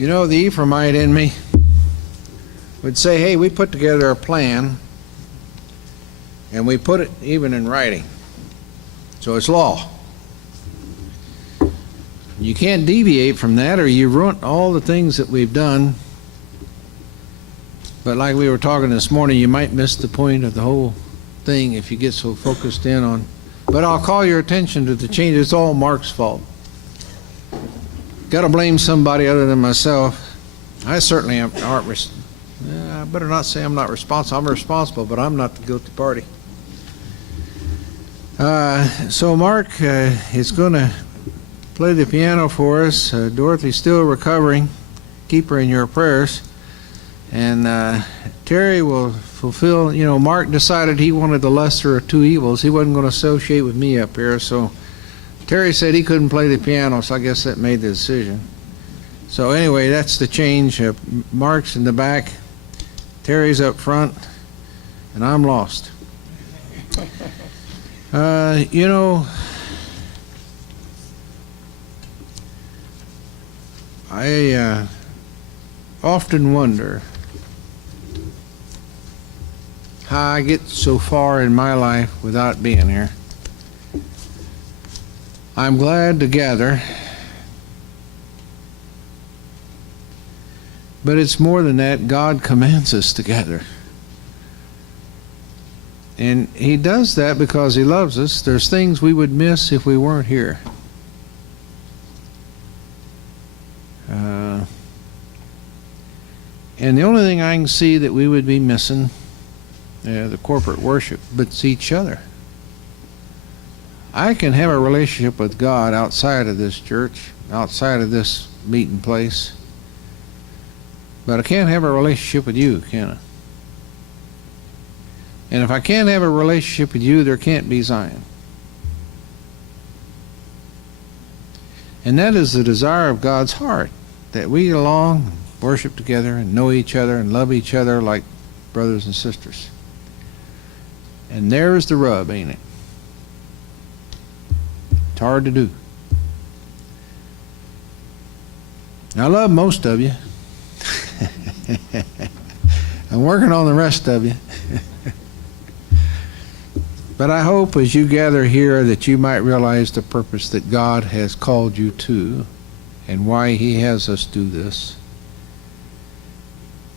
You know, the Ephraimite in me would say, hey, we put together a plan and we put it even in writing. So it's law. You can't deviate from that or you ruin all the things that we've done. But like we were talking this morning, you might miss the point of the whole thing if you get so focused in on. But I'll call your attention to the change. It's all Mark's fault. Got to blame somebody other than myself. I certainly aren't. I better not say I'm not responsible. I'm responsible, but I'm not the guilty party. So Mark is going to play the piano for us. Dorothy's still recovering. Keep her in your prayers. And Terry will fulfill, you know, Mark decided he wanted the lesser of two evils. He wasn't going to associate with me up here, so Terry said he couldn't play the piano, so I guess that made the decision. So anyway, that's the change. Mark's in the back, Terry's up front, and I'm lost. You know, I often wonder how I get so far in my life without being here. I'm glad to gather, but it's more than that. God commands us to gather. And He does that because He loves us. There's things we would miss if we weren't here. And the only thing I can see that we would be missing, the corporate worship, but it's each other. I can have a relationship with God outside of this church, outside of this meeting place, but I can't have a relationship with you, can I? And if I can't have a relationship with you, there can't be Zion. And that is the desire of God's heart, that we get along, worship together, and know each other, and love each other like brothers and sisters. And there's the rub, ain't it? It's hard to do. I love most of you. I'm working on the rest of you. But I hope as you gather here that you might realize the purpose that God has called you to and why He has us do this.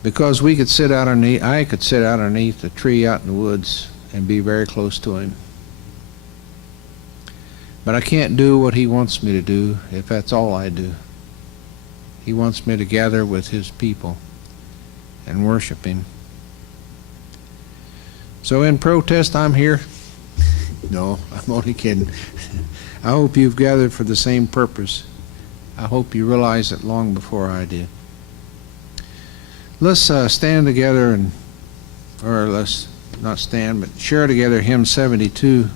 Because we could sit out underneath, I could sit out underneath a tree out in the woods and be very close to Him. But I can't do what He wants me to do if that's all I do. He wants me to gather with His people and worship Him. So in protest, I'm here. No, I'm only kidding. I hope you've gathered for the same purpose. I hope you realize it long before I did. Let's stand together or let's not stand, but share together hymn 72.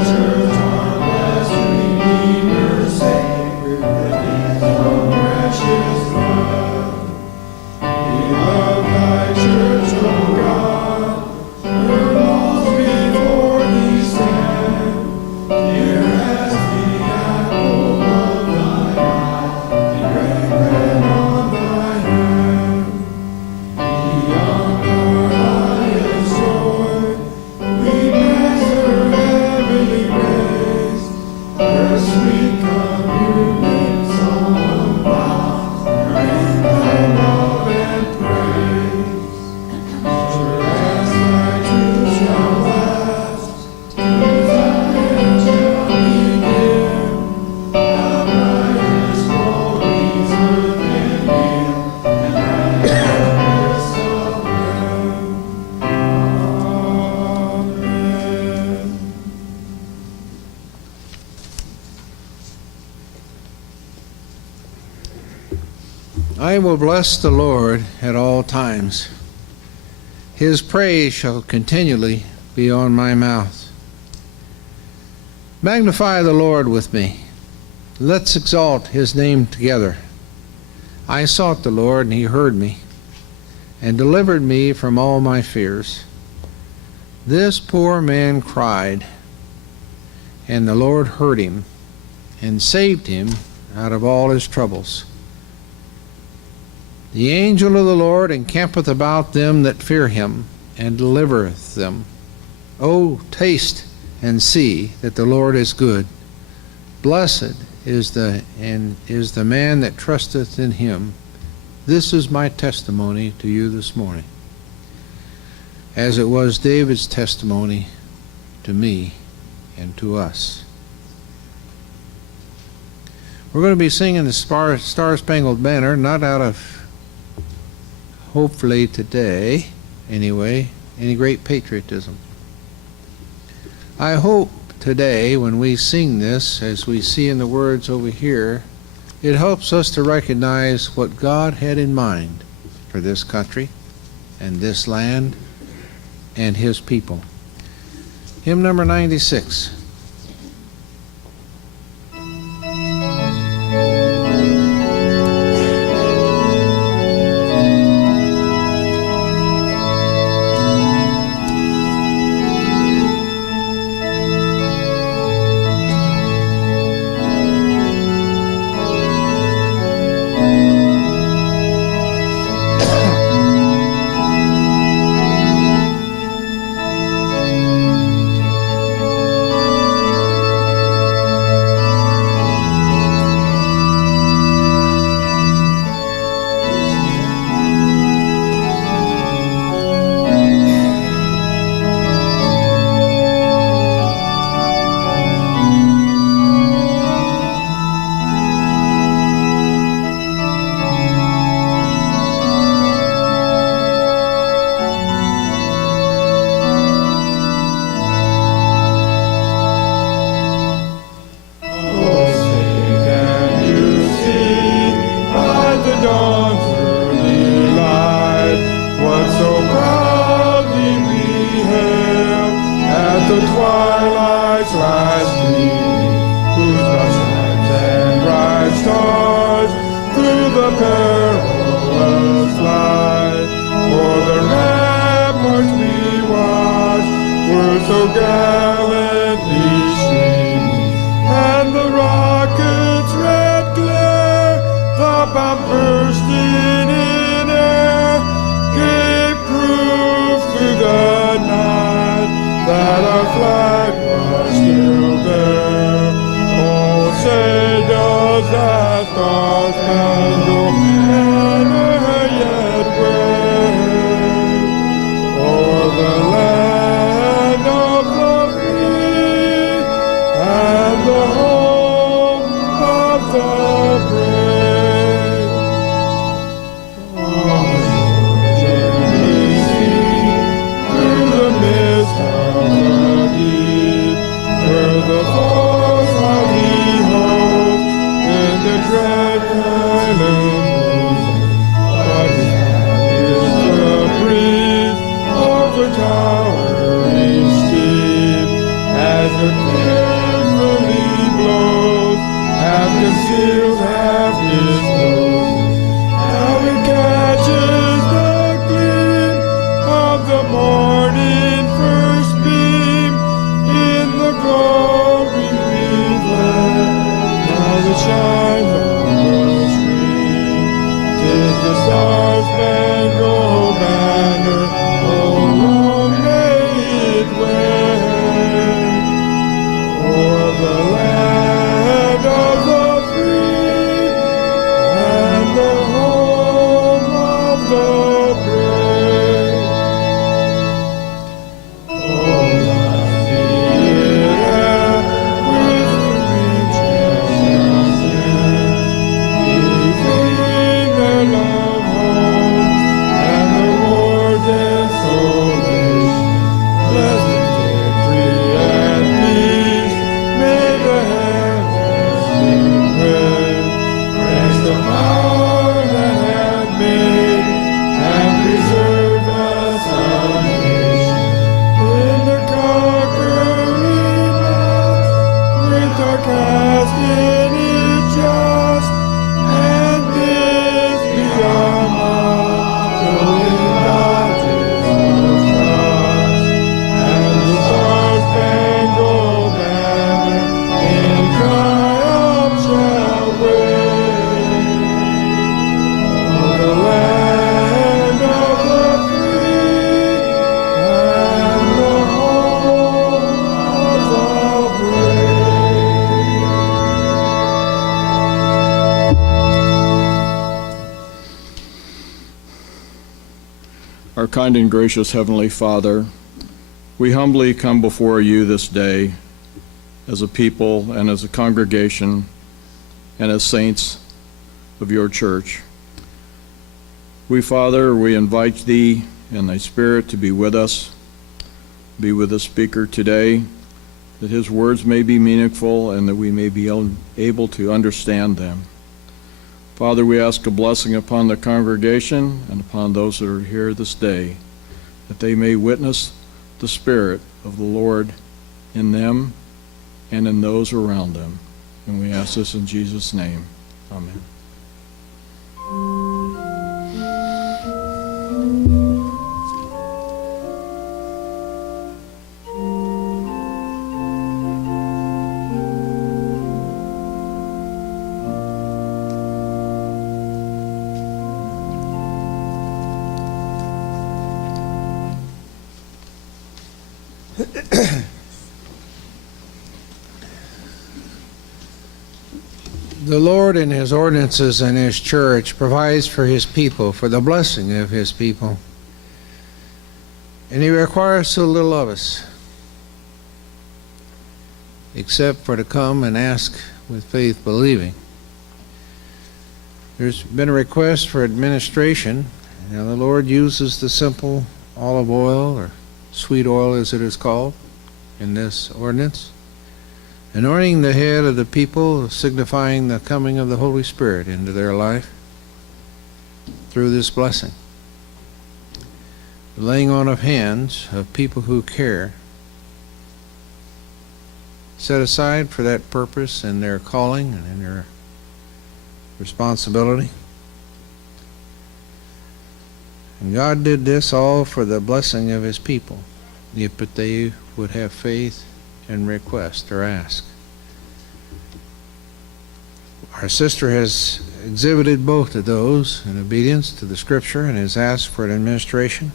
Church. will bless the Lord at all times. His praise shall continually be on my mouth. Magnify the Lord with me. Let's exalt his name together. I sought the Lord, and he heard me, and delivered me from all my fears. This poor man cried, and the Lord heard him, and saved him out of all his troubles. The angel of the Lord encampeth about them that fear him, and delivereth them. O taste and see that the Lord is good. Blessed is the man that trusteth in him. This is my testimony to you this morning, as it was David's testimony to me and to us. We're going to be singing the Star-Spangled Banner, not out of, hopefully today, anyway, any great patriotism. I hope today, when we sing this, as we see in the words over here, it helps us to recognize what God had in mind for this country and this land and his people. Hymn number 96. Our kind and gracious Heavenly Father, we humbly come before you this day as a people and as a congregation and as saints of your church. Father, we invite thee and thy Spirit to be with us. Be with the speaker today, that his words may be meaningful and that we may be able to understand them. Father, we ask a blessing upon the congregation and upon those that are here this day, that they may witness the Spirit of the Lord in them and in those around them. And we ask this in Jesus' name. Amen. The Lord in his ordinances and his church provides for his people, for the blessing of his people. And he requires so little of us, except for to come and ask with faith believing. There's been a request for administration. Now the Lord uses the simple olive oil, or sweet oil as it is called in this ordinance, anointing the head of the people, signifying the coming of the Holy Spirit into their life through this blessing. The laying on of hands of people who care, set aside for that purpose in their calling and in their responsibility. And God did this all for the blessing of his people, if but they would have faith and request or ask. Our sister has exhibited both of those in obedience to the Scripture and has asked for an administration.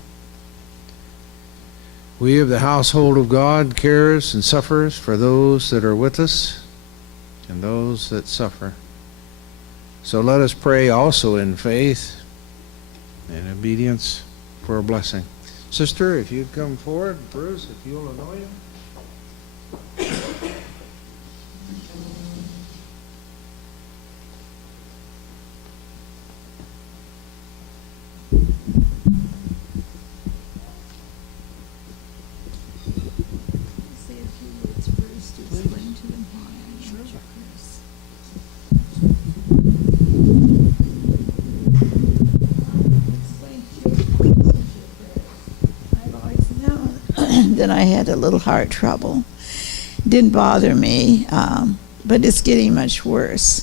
We of the household of God cares and suffers for those that are with us and those that suffer. So let us pray also in faith and obedience for a blessing. Sister, if you'd come forward, Bruce, if you'll anoint him. That I had a little heart trouble. Didn't bother me, but it's getting much worse.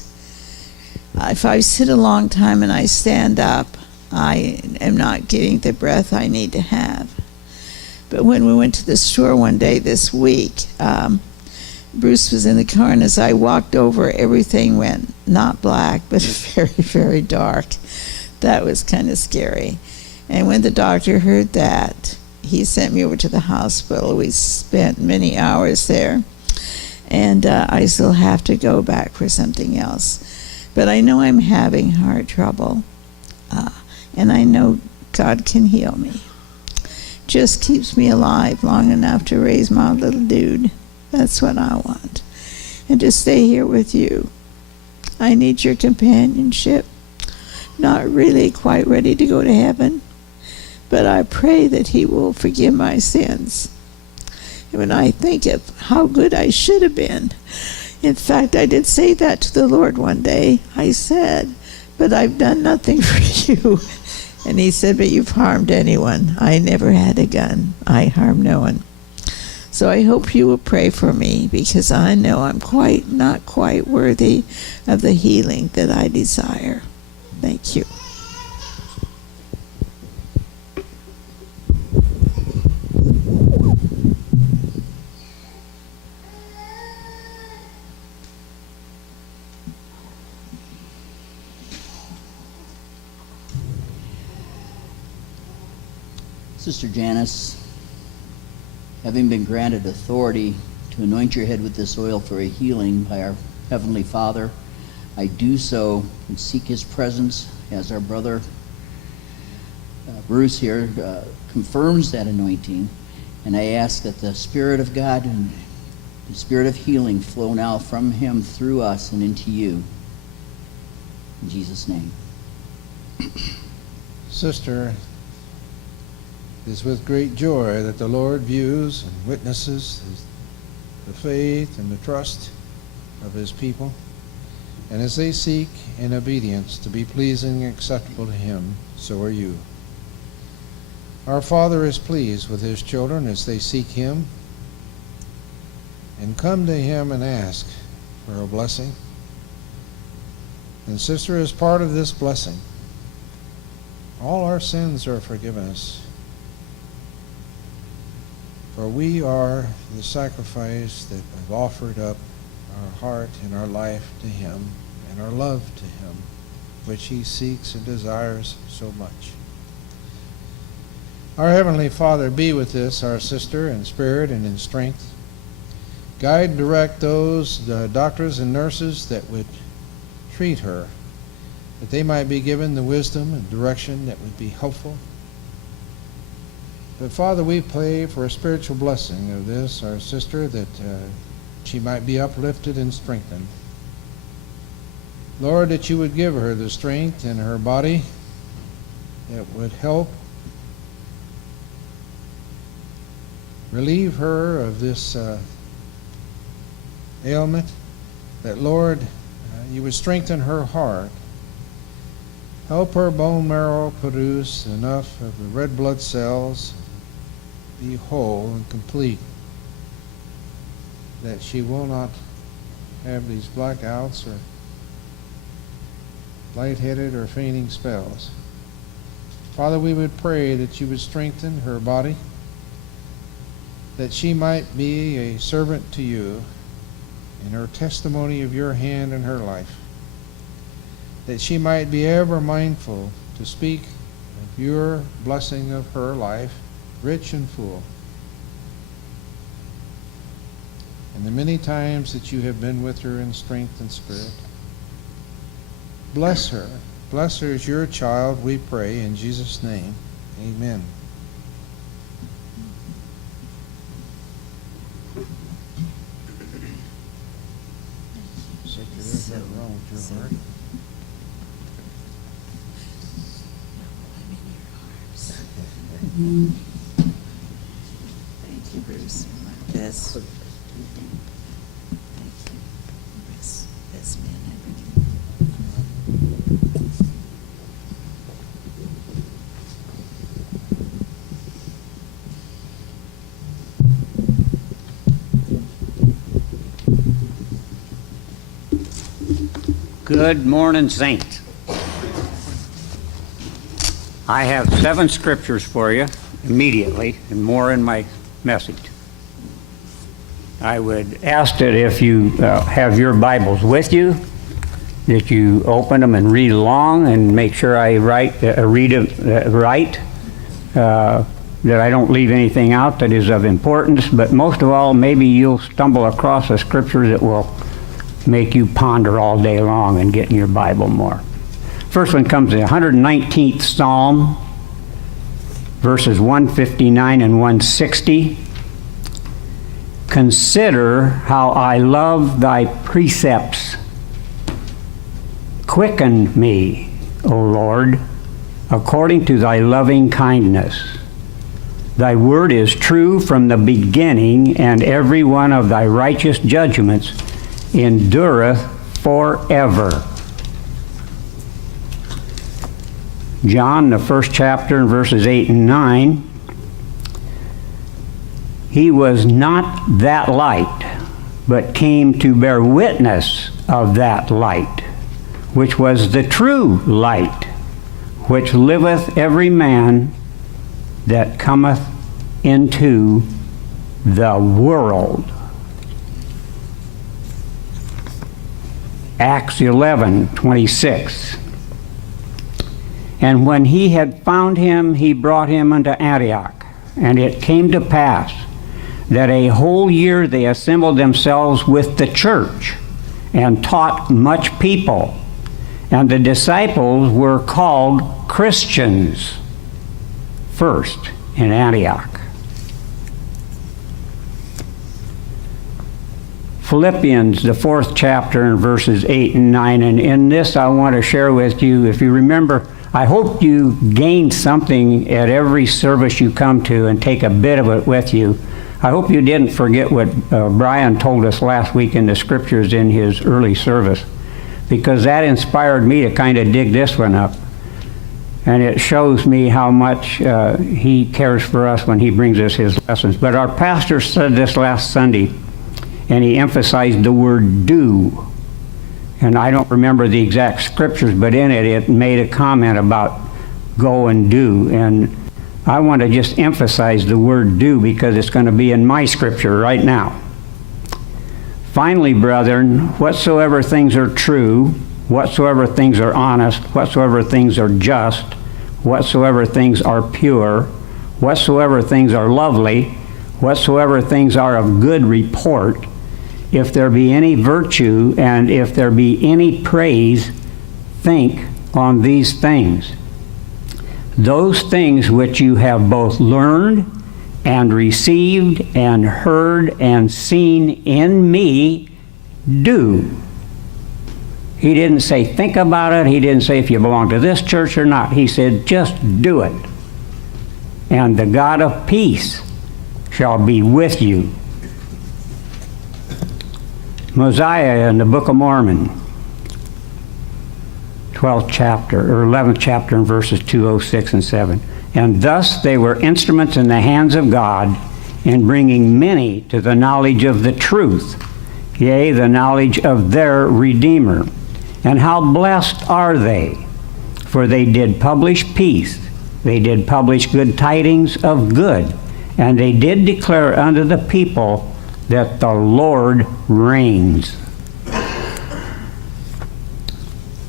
If I sit a long time and I stand up, I am not getting the breath I need to have. But when we went to the store one day this week, Bruce was in the car, and as I walked over, everything went not black, but very, very dark. That was kind of scary. And when the doctor heard that, he sent me over to the hospital. We spent many hours there, and I still have to go back for something else. But I know I'm having heart trouble, and I know God can heal me. Just keeps me alive long enough to raise my little dude. That's what I want. And to stay here with you. I need your companionship. Not really quite ready to go to heaven, but I pray that he will forgive my sins. And when I think of how good I should have been, in fact, I did say that to the Lord one day. I said, but I've done nothing for you. And he said, but you've harmed anyone. I never had a gun. I harmed no one. So I hope you will pray for me, because I know I'm not quite worthy of the healing that I desire. Thank you. Sister Janice, having been granted authority to anoint your head with this oil for a healing by our Heavenly Father, I do so and seek his presence as our brother Bruce here confirms that anointing, and I ask that the Spirit of God and the Spirit of healing flow now from him through us and into you. In Jesus' name. Sister, it is with great joy that the Lord views and witnesses the faith and the trust of his people, and as they seek in obedience to be pleasing and acceptable to him, so are you. Our Father is pleased with his children as they seek him and come to him and ask for a blessing. And sister, as part of this blessing, all our sins are forgiven us. For we are the sacrifice that have offered up our heart and our life to him and our love to him, which he seeks and desires so much. Our Heavenly Father, be with this, our sister, in spirit and in strength. Guide and direct those doctors and nurses that would treat her, that they might be given the wisdom and direction that would be helpful. But Father, we pray for a spiritual blessing of this, our sister, that she might be uplifted and strengthened. Lord, that you would give her the strength in her body that would help relieve her of this ailment, that, Lord, you would strengthen her heart. Help her bone marrow produce enough of the red blood cells, be whole and complete, that she will not have these blackouts or lightheaded or fainting spells. Father, we would pray that you would strengthen her body, that she might be a servant to you in her testimony of your hand in her life, that she might be ever mindful to speak of your blessing of her life, rich and full, and the many times that you have been with her in strength and spirit. Bless her. Bless her as your child, we pray, in Jesus' name. Amen. There's nothing wrong with your heart. Thank you, Bruce. Like this. Thank you. This man, Good morning, Saints. I have 7 scriptures for you immediately, and more in my message. I would ask that if you have your Bibles with you, that you open them and read along and make sure I read it right, that I don't leave anything out that is of importance, but most of all, maybe you'll stumble across a scripture that will make you ponder all day long and get in your Bible more. First one comes in 119th Psalm, verses 159 and 160. Consider how I love thy precepts. Quicken me, O Lord, according to thy loving kindness. Thy word is true from the beginning, and every one of thy righteous judgments endureth forever. John, the first chapter, and verses 8 and 9. He was not that light, but came to bear witness of that light, which was the true light, which liveth every man that cometh into the world. Acts 11:26. And when he had found him, he brought him unto Antioch. And it came to pass that a whole year they assembled themselves with the church and taught much people. And the disciples were called Christians. first in Antioch. Philippians, the 4th chapter, and verses 8 and 9. And in this, I want to share with you, if you remember, I hope you gain something at every service you come to and take a bit of it with you. I hope you didn't forget what Brian told us last week in the scriptures in his early service, because that inspired me to kind of dig this one up. And it shows me how much he cares for us when he brings us his lessons. But our pastor said this last Sunday, and he emphasized the word do. And I don't remember the exact scriptures, but in it, it made a comment about go and do. And I want to just emphasize the word do because it's going to be in my scripture right now. Finally, brethren, whatsoever things are true, whatsoever things are honest, whatsoever things are just, whatsoever things are pure, whatsoever things are lovely, whatsoever things are of good report, if there be any virtue and if there be any praise, think on these things. Those things which you have both learned and received and heard and seen in me, do. He didn't say think about it. He didn't say if you belong to this church or not. He said just do it. And the God of peace shall be with you. Mosiah in the Book of Mormon, 12th chapter, or 11th chapter, in verses 206 and 7. And thus they were instruments in the hands of God in bringing many to the knowledge of the truth, yea, the knowledge of their Redeemer. And how blessed are they! For they did publish peace, they did publish good tidings of good, and they did declare unto the people that the Lord reigns.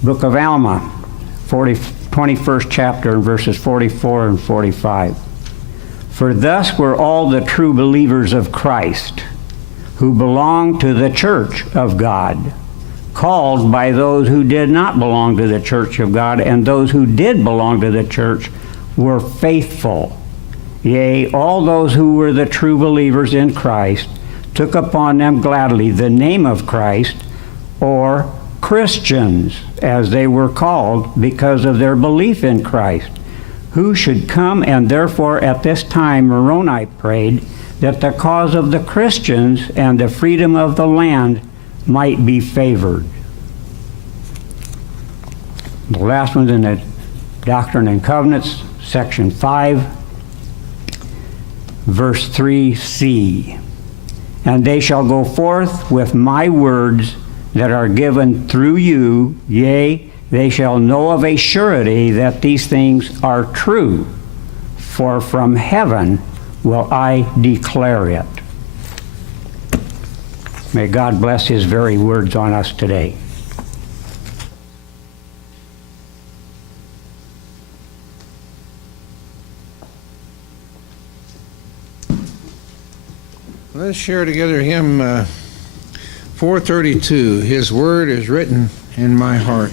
Book of Alma, 21st chapter, and verses 44 and 45. For thus were all the true believers of Christ, who belong to the church of God, called by those who did not belong to the church of God, and those who did belong to the church were faithful. Yea, all those who were the true believers in Christ took upon them gladly the name of Christ, or Christians, as they were called because of their belief in Christ, who should come, and therefore at this time Moroni prayed that the cause of the Christians and the freedom of the land might be favored. The last one's in the Doctrine and Covenants, section 5, verse 3c. And they shall go forth with my words that are given through you, yea, they shall know of a surety that these things are true, for from heaven will I declare it. May God bless his very words on us today. Let's share together hymn 432. His word is written in my heart.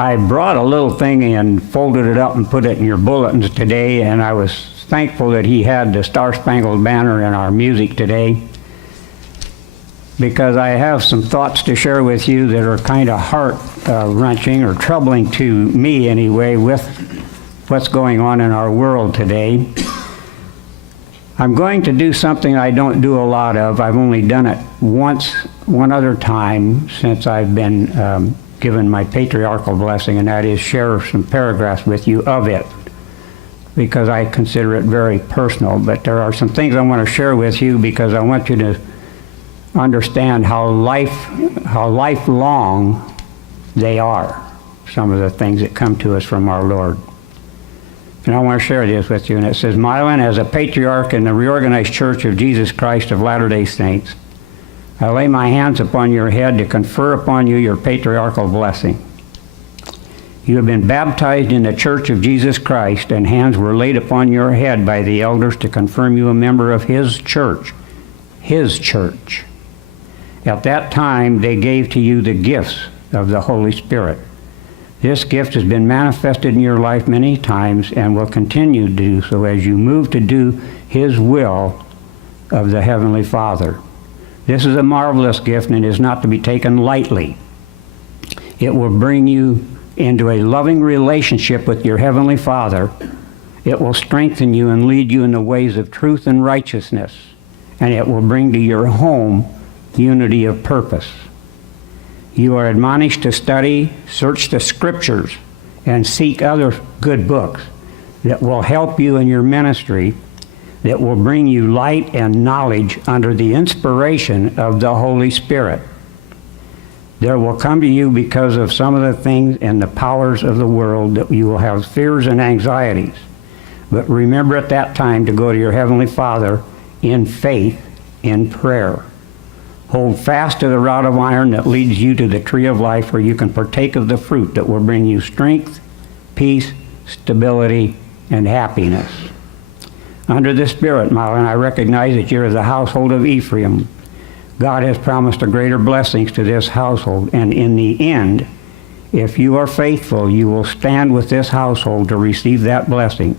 I brought a little thing and folded it up and put it in your bulletins today, and I was thankful that he had the Star Spangled Banner in our music today, because I have some thoughts to share with you that are kind of heart-wrenching or troubling to me anyway with what's going on in our world today. I'm going to do something I don't do a lot of. I've only done it one other time since I've been given my patriarchal blessing, and that is share some paragraphs with you of it, because I consider it very personal. But there are some things I want to share with you because I want you to understand how lifelong they are, some of the things that come to us from our Lord. And I want to share this with you. And it says, Mylon, as a patriarch in the Reorganized Church of Jesus Christ of Latter-day Saints, I lay my hands upon your head to confer upon you your patriarchal blessing. You have been baptized in the Church of Jesus Christ, and hands were laid upon your head by the elders to confirm you a member of His church. His church. At that time, they gave to you the gifts of the Holy Spirit. This gift has been manifested in your life many times and will continue to do so as you move to do His will of the Heavenly Father. This is a marvelous gift and is not to be taken lightly. It will bring you into a loving relationship with your Heavenly Father. It will strengthen you and lead you in the ways of truth and righteousness, and it will bring to your home unity of purpose. You are admonished to study, search the Scriptures, and seek other good books that will help you in your ministry, that will bring you light and knowledge under the inspiration of the Holy Spirit. There will come to you, because of some of the things and the powers of the world, that you will have fears and anxieties. But remember at that time to go to your Heavenly Father in faith, in prayer. Hold fast to the rod of iron that leads you to the tree of life, where you can partake of the fruit that will bring you strength, peace, stability, and happiness. Under the Spirit, Mylon, I recognize that you're the household of Ephraim. God has promised a greater blessings to this household, and in the end, if you are faithful, you will stand with this household to receive that blessing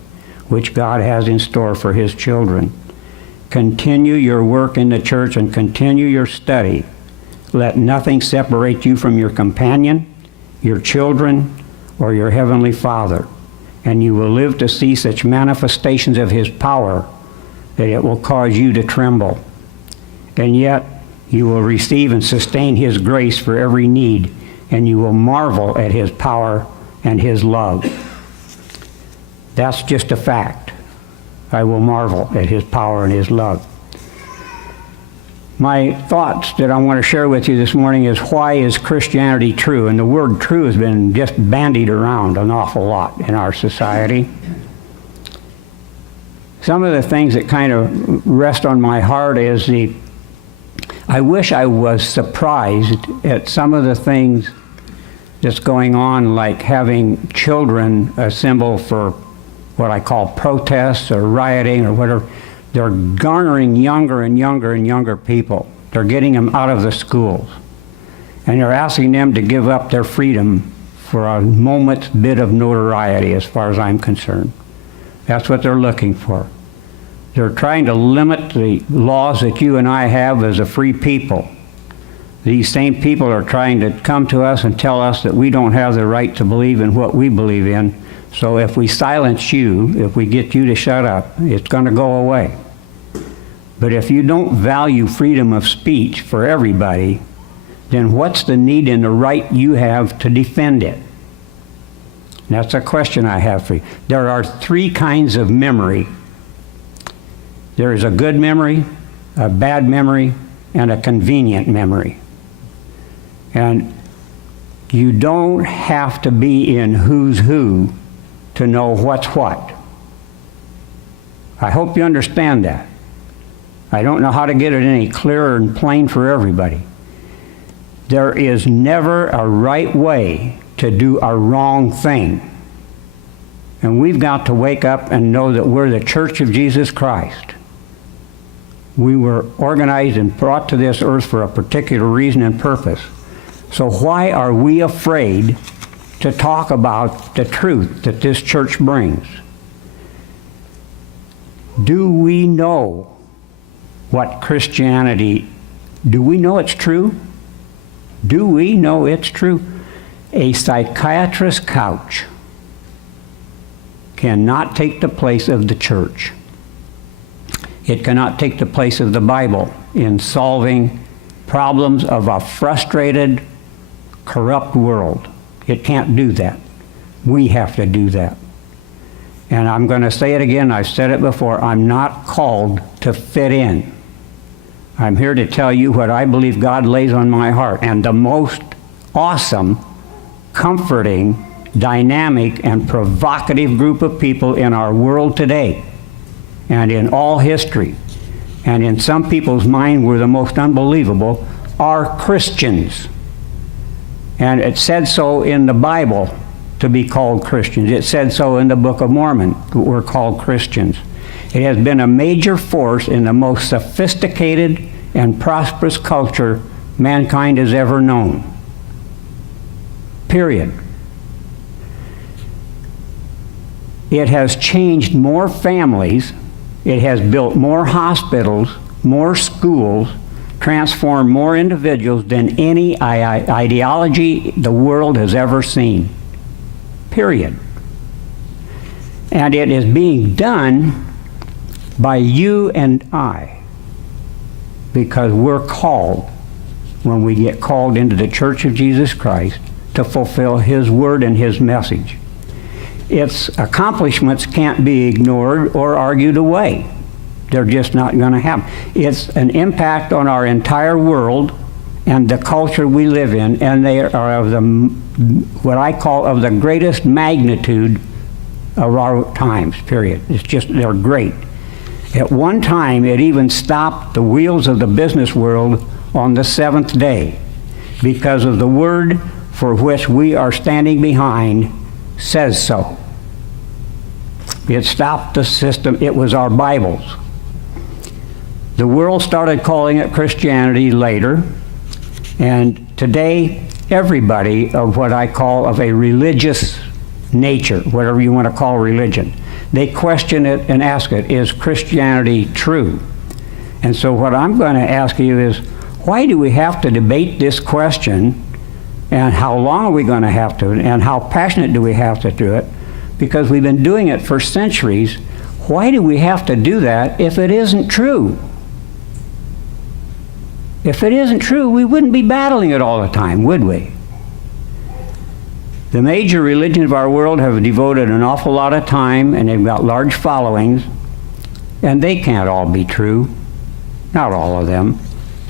which God has in store for His children. Continue your work in the church and continue your study. Let nothing separate you from your companion, your children, or your Heavenly Father, and you will live to see such manifestations of His power that it will cause you to tremble. And yet, you will receive and sustain His grace for every need, and you will marvel at His power and His love. That's just a fact. I will marvel at His power and His love. My thoughts that I want to share with you this morning is, why is Christianity true? And the word true has been just bandied around an awful lot in our society. Some of the things that kind of rest on my heart is I wish I was surprised at some of the things that's going on, like having children assemble for what I call protests or rioting or whatever. They're garnering younger and younger and younger people. They're getting them out of the schools. And they're asking them to give up their freedom for a moment's bit of notoriety, as far as I'm concerned. That's what they're looking for. They're trying to limit the laws that you and I have as a free people. These same people are trying to come to us and tell us that we don't have the right to believe in what we believe in. So if we silence you, if we get you to shut up, it's going to go away. But if you don't value freedom of speech for everybody, then what's the need and the right you have to defend it? That's a question I have for you. There are three kinds of memory. There is a good memory, a bad memory, and a convenient memory. And you don't have to be in who's who to know what's what. I hope you understand that. I don't know how to get it any clearer and plain for everybody. There is never a right way to do a wrong thing. And we've got to wake up and know that we're the Church of Jesus Christ. We were organized and brought to this earth for a particular reason and purpose. So why are we afraid to talk about the truth that this church brings. Do we know what Christianity, do we know it's true? Do we know it's true? A psychiatrist's couch cannot take the place of the church. It cannot take the place of the Bible in solving problems of a frustrated, corrupt world. It can't do that. We have to do that. And I'm going to say it again, I've said it before, I'm not called to fit in. I'm here to tell you what I believe God lays on my heart. And the most awesome, comforting, dynamic, and provocative group of people in our world today, and in all history, and in some people's mind were the most unbelievable, are Christians. And it said so in the Bible to be called Christians. It said so in the Book of Mormon that we're called Christians. It has been a major force in the most sophisticated and prosperous culture mankind has ever known. Period. It has changed more families, it has built more hospitals, more schools, transformed more individuals than any ideology the world has ever seen. Period. And it is being done by you and I, because we're called, when we get called into the Church of Jesus Christ, to fulfill His word and His message. Its accomplishments can't be ignored or argued away. They're just not going to happen. It's an impact on our entire world and the culture we live in, and they are of the, what I call, of the greatest magnitude of our times, period. It's just, they're great. At one time, it even stopped the wheels of the business world on the seventh day because of the word for which we are standing behind says so. It stopped the system. It was our Bibles. The world started calling it Christianity later, and today everybody of what I call of a religious nature, whatever you want to call religion, they question it and ask it, is Christianity true? And so what I'm going to ask you is, why do we have to debate this question, and how long are we going to have to, and how passionate do we have to do it? Because we've been doing it for centuries. Why do we have to do that if it isn't true? If it isn't true, we wouldn't be battling it all the time, would we? The major religions of our world have devoted an awful lot of time, and they've got large followings, and they can't all be true. Not all of them.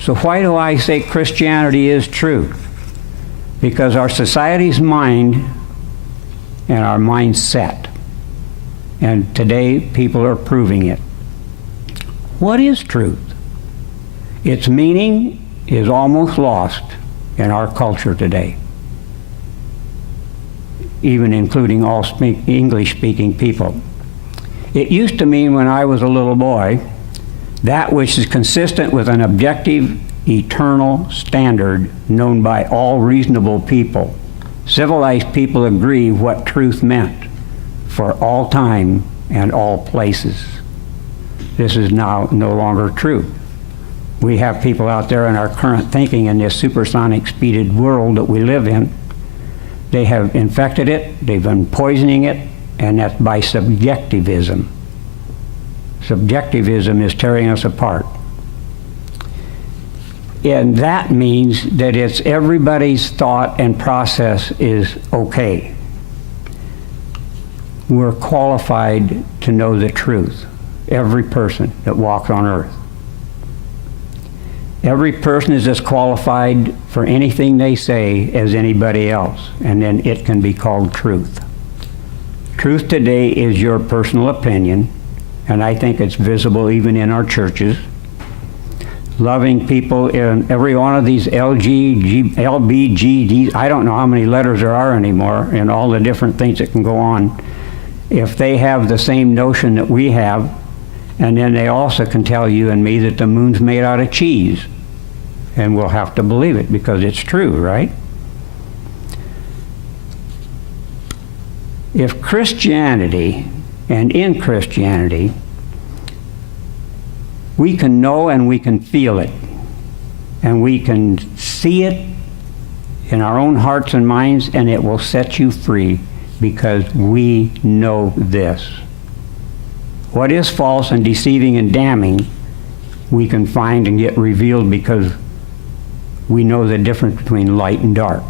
So why do I say Christianity is true? Because our society's mind and our mindset, and today people are proving it. What is truth? Its meaning is almost lost in our culture today, even including all English-speaking people. It used to mean, when I was a little boy, that which is consistent with an objective, eternal standard known by all reasonable people. Civilized people agree what truth meant for all time and all places. This is now no longer true. We have people out there in our current thinking in this supersonic speeded world that we live in. They have infected it, they've been poisoning it, and that's by subjectivism. Subjectivism is tearing us apart. And that means that it's everybody's thought and process is okay. We're qualified to know the truth, every person that walks on earth. Every person is as qualified for anything they say as anybody else, and then it can be called truth. Truth today is your personal opinion, and I think it's visible even in our churches. Loving people in every one of these LBGD, I don't know how many letters there are anymore, and all the different things that can go on. If they have the same notion that we have, and then they also can tell you and me that the moon's made out of cheese. And we'll have to believe it because it's true, right? if Christianity, and in Christianity, we can know and we can feel it, and we can see it in our own hearts and minds, and it will set you free because we know this. What is false and deceiving and damning, we can find and get revealed because we know the difference between light and dark.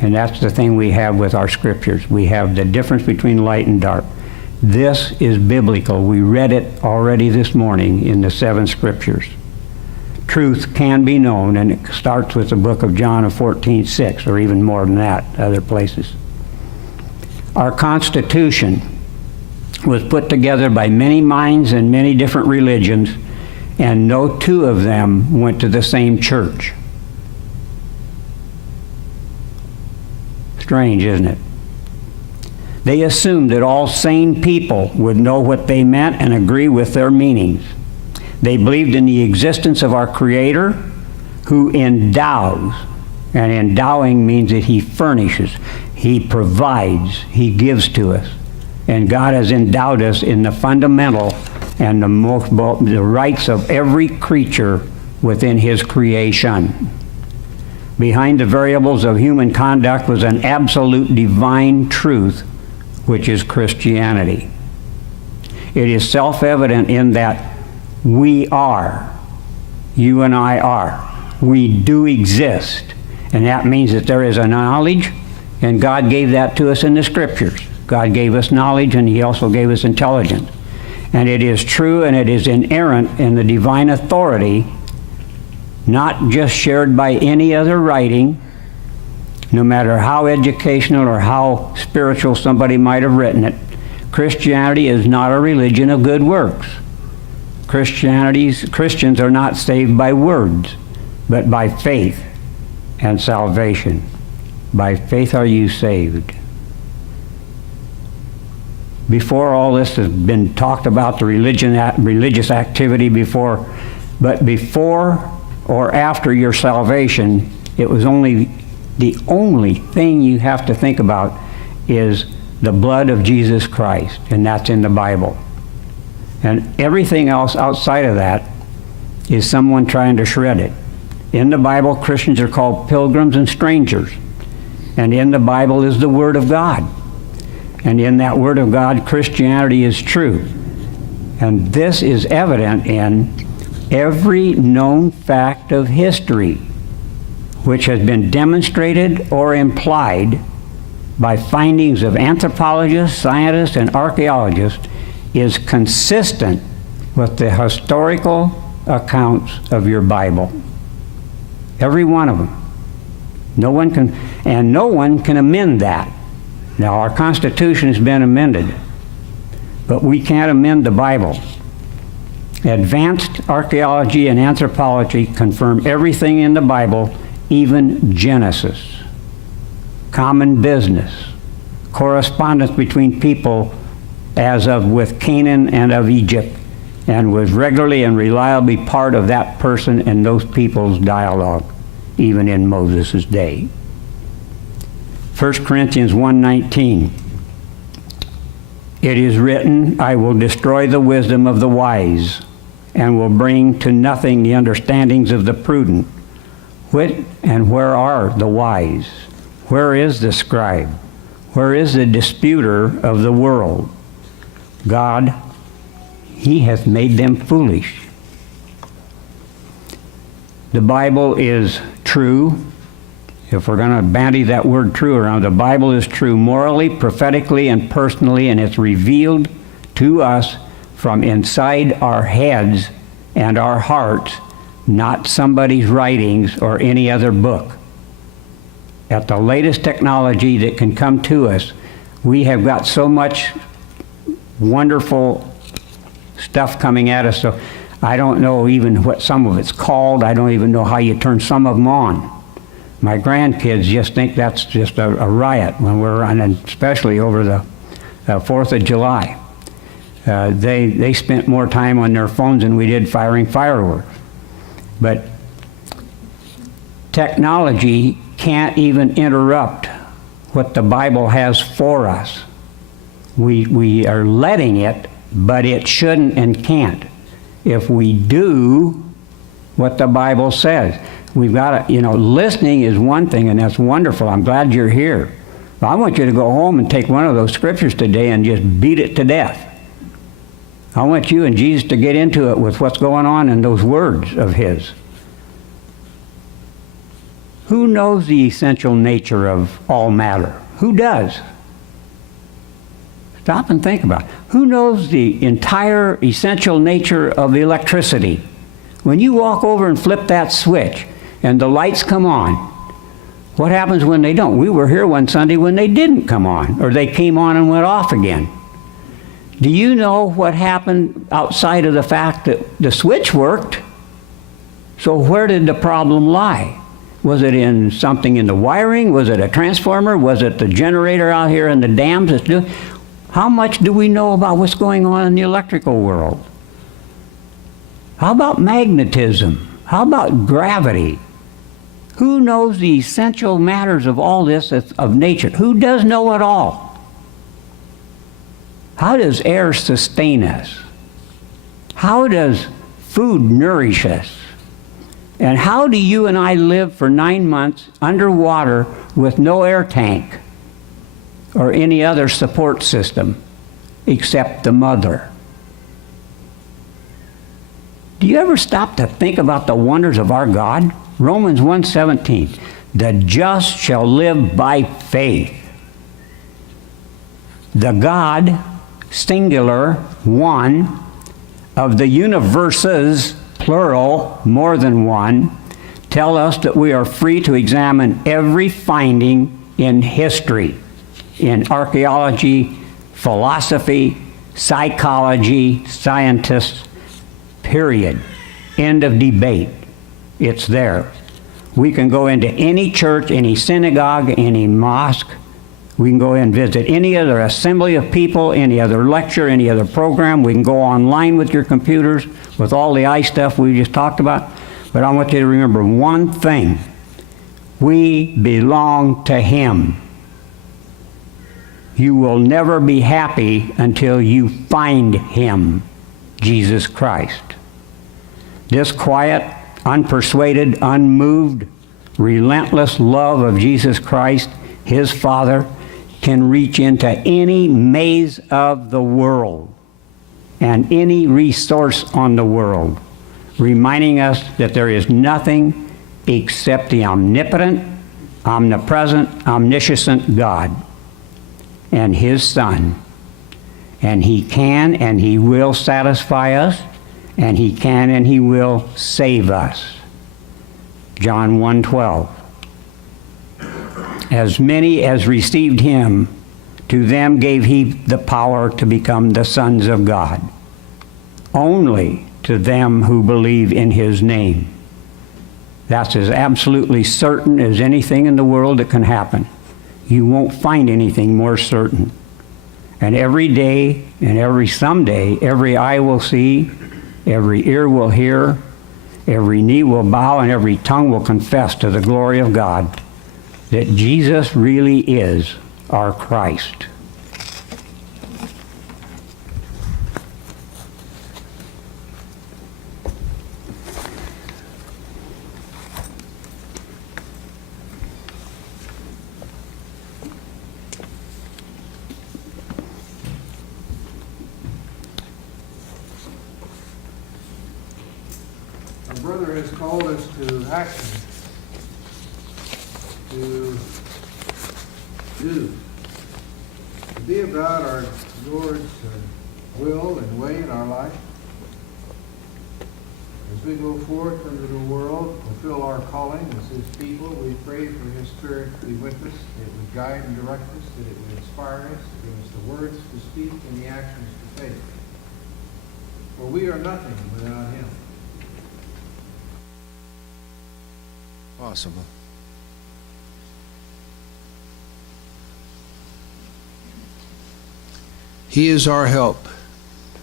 And that's the thing we have with our scriptures. We have the difference between light and dark. This is biblical. We read it already this morning in the 7 scriptures. Truth can be known, and it starts with the book of John of 14:6, or even more than that, other places. Our Constitution was put together by many minds and many different religions, and no two of them went to the same church. Strange, isn't it? They assumed that all sane people would know what they meant and agree with their meanings. They believed in the existence of our Creator, who endows, and endowing means that He furnishes, He provides, He gives to us. And God has endowed us in the fundamental and the rights of every creature within His creation. Behind the variables of human conduct was an absolute divine truth, which is Christianity. It is self-evident in that we are, you and I are, we do exist. And that means that there is a knowledge, and God gave that to us in the scriptures. God gave us knowledge, and He also gave us intelligence. And it is true, and it is inerrant in the divine authority, not just shared by any other writing, no matter how educational or how spiritual somebody might have written it. Christianity is not a religion of good works. Christians are not saved by words, but by faith and salvation. By faith are you saved. Before all this has been talked about, the religious activity before, but before or after your salvation, it was the only thing you have to think about is the blood of Jesus Christ, and that's in the Bible. And everything else outside of that is someone trying to shred it. In the Bible, Christians are called pilgrims and strangers. And in the Bible is the Word of God. And in that Word of God, Christianity is true. And this is evident in every known fact of history, which has been demonstrated or implied by findings of anthropologists, scientists, and archaeologists, is consistent with the historical accounts of your Bible. Every one of them. No one can amend that. Now, our Constitution has been amended, but we can't amend the Bible. Advanced archaeology and anthropology confirm everything in the Bible, even Genesis. Common business, correspondence between people as of with Canaan and of Egypt, and was regularly and reliably part of that person and those people's dialogue, even in Moses' day. 1 Corinthians 1:19, it is written, I will destroy the wisdom of the wise, and will bring to nothing the understandings of the prudent. And where are the wise? Where is the scribe? Where is the disputer of the world? God, He hath made them foolish. The Bible is true. If we're going to bandy that word true around, the Bible is true morally, prophetically, and personally, and it's revealed to us from inside our heads and our hearts, not somebody's writings or any other book. At the latest technology that can come to us, we have got so much wonderful stuff coming at us, so I don't know even what some of it's called. I don't even know how you turn some of them on. My grandkids just think that's just a riot when we're on, especially over the 4th of July. They spent more time on their phones than we did firing fireworks. But technology can't even interrupt what the Bible has for us. We are letting it, but it shouldn't and can't. If we do what the Bible says, we've got to, listening is one thing, and that's wonderful. I'm glad you're here. But I want you to go home and take one of those scriptures today and just beat it to death. I want you and Jesus to get into it with what's going on in those words of his. Who knows the essential nature of all matter? Who does? Stop and think about it. Who knows the entire essential nature of electricity? When you walk over and flip that switch and the lights come on, what happens when they don't? We were here one Sunday when they didn't come on, or they came on and went off again. Do you know what happened outside of the fact that the switch worked? So where did the problem lie? Was it in something in the wiring? Was it a transformer? Was it the generator out here in the dams that's doing? How much do we know about what's going on in the electrical world? How about magnetism? How about gravity? Who knows the essential matters of all this of nature? Who does know it all? How does air sustain us? How does food nourish us? And how do you and I live for 9 months underwater with no air tank or any other support system except the mother? Do you ever stop to think about the wonders of our God? Romans 1:17, the just shall live by faith. The God, singular, one, of the universes, plural, more than one, tell us that we are free to examine every finding in history, in archaeology, philosophy, psychology, scientists, period. End of debate. It's there. We can go into any church, any synagogue, any mosque. We can go and visit any other assembly of people, any other lecture, any other program. We can go online with your computers, with all the stuff we just talked about. But I want you to remember one thing. We belong to Him. You will never be happy until you find Him, Jesus Christ. This quiet, unpersuaded, unmoved, relentless love of Jesus Christ, His Father, can reach into any maze of the world and any resource on the world, reminding us that there is nothing except the omnipotent, omnipresent, omniscient God and His Son. And He can and He will satisfy us, and He can and He will save us. John 1:12. As many as received Him, to them gave He the power to become the sons of God. Only to them who believe in His name. That's as absolutely certain as anything in the world that can happen. You won't find anything more certain. And every day and someday, every eye will see, every ear will hear, every knee will bow, and every tongue will confess to the glory of God that Jesus really is our Christ. Our brother has called us to action, to be about our Lord's will and way in our life. As we go forth into the world, fulfill our calling as His people, we pray for His Spirit to be with us, that it would guide and direct us, that it would inspire us, to give us the words to speak and the actions to take. For we are nothing without Him. Possible. He is our help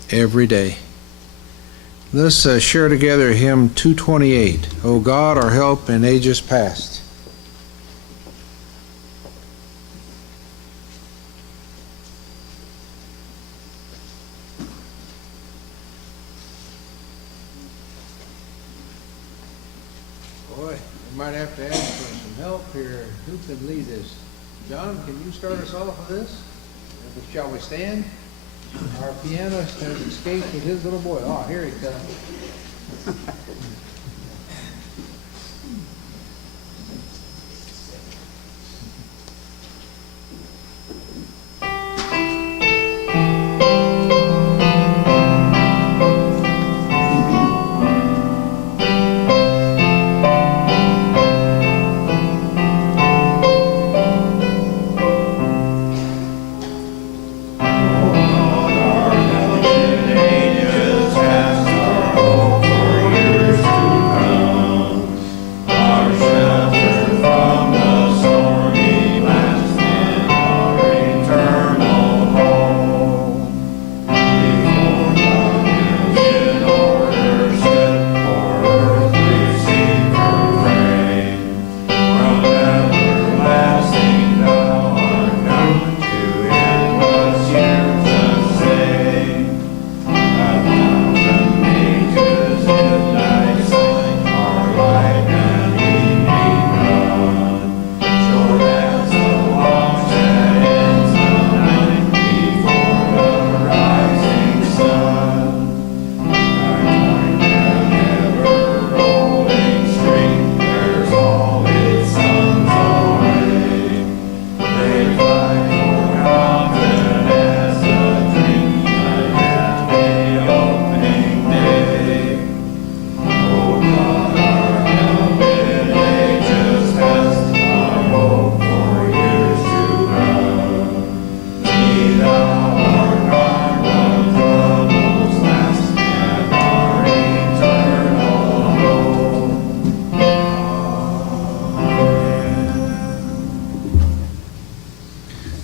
every day. Let's share together hymn 228, O God, our help in ages past. might have to ask for some help here. Who can lead this? John, can you start us off with this? Shall we stand? Our pianist has escaped with his little boy. Oh, here he comes.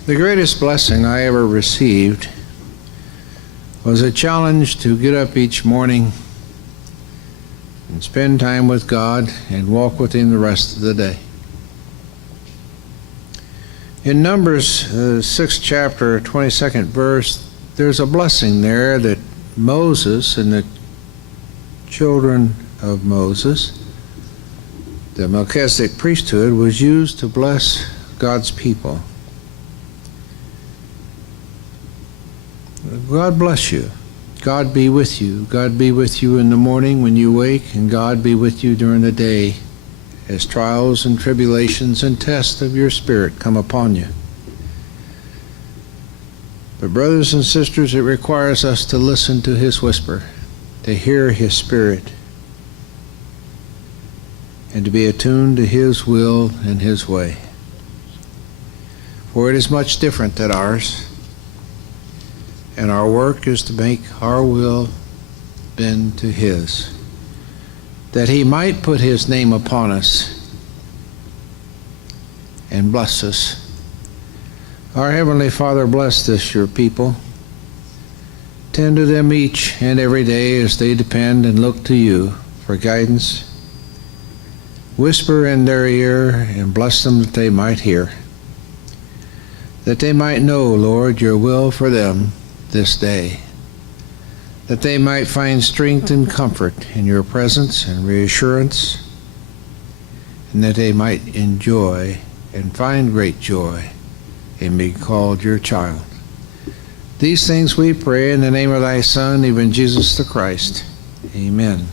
The greatest blessing I ever received was a challenge to get up each morning and spend time with God and walk with Him the rest of the day. In Numbers 6th chapter, 22nd verse, there's a blessing there that Moses and the children of Moses, the Melchizedek priesthood, was used to bless God's people. God bless you. God be with you. God be with you in the morning when you wake, and God be with you during the day as trials and tribulations and tests of your spirit come upon you. But brothers and sisters, it requires us to listen to His whisper, to hear His Spirit, and to be attuned to His will and His way. For it is much different than ours. And our work is to make our will bend to His, that He might put His name upon us and bless us. Our Heavenly Father, bless this, your people. Tend to them each and every day as they depend and look to you for guidance. Whisper in their ear and bless them that they might hear, that they might know, Lord, your will for them this day, that they might find strength and comfort in your presence and reassurance, and that they might enjoy and find great joy in being called your child. These things we pray in the name of thy Son, even Jesus the Christ. Amen.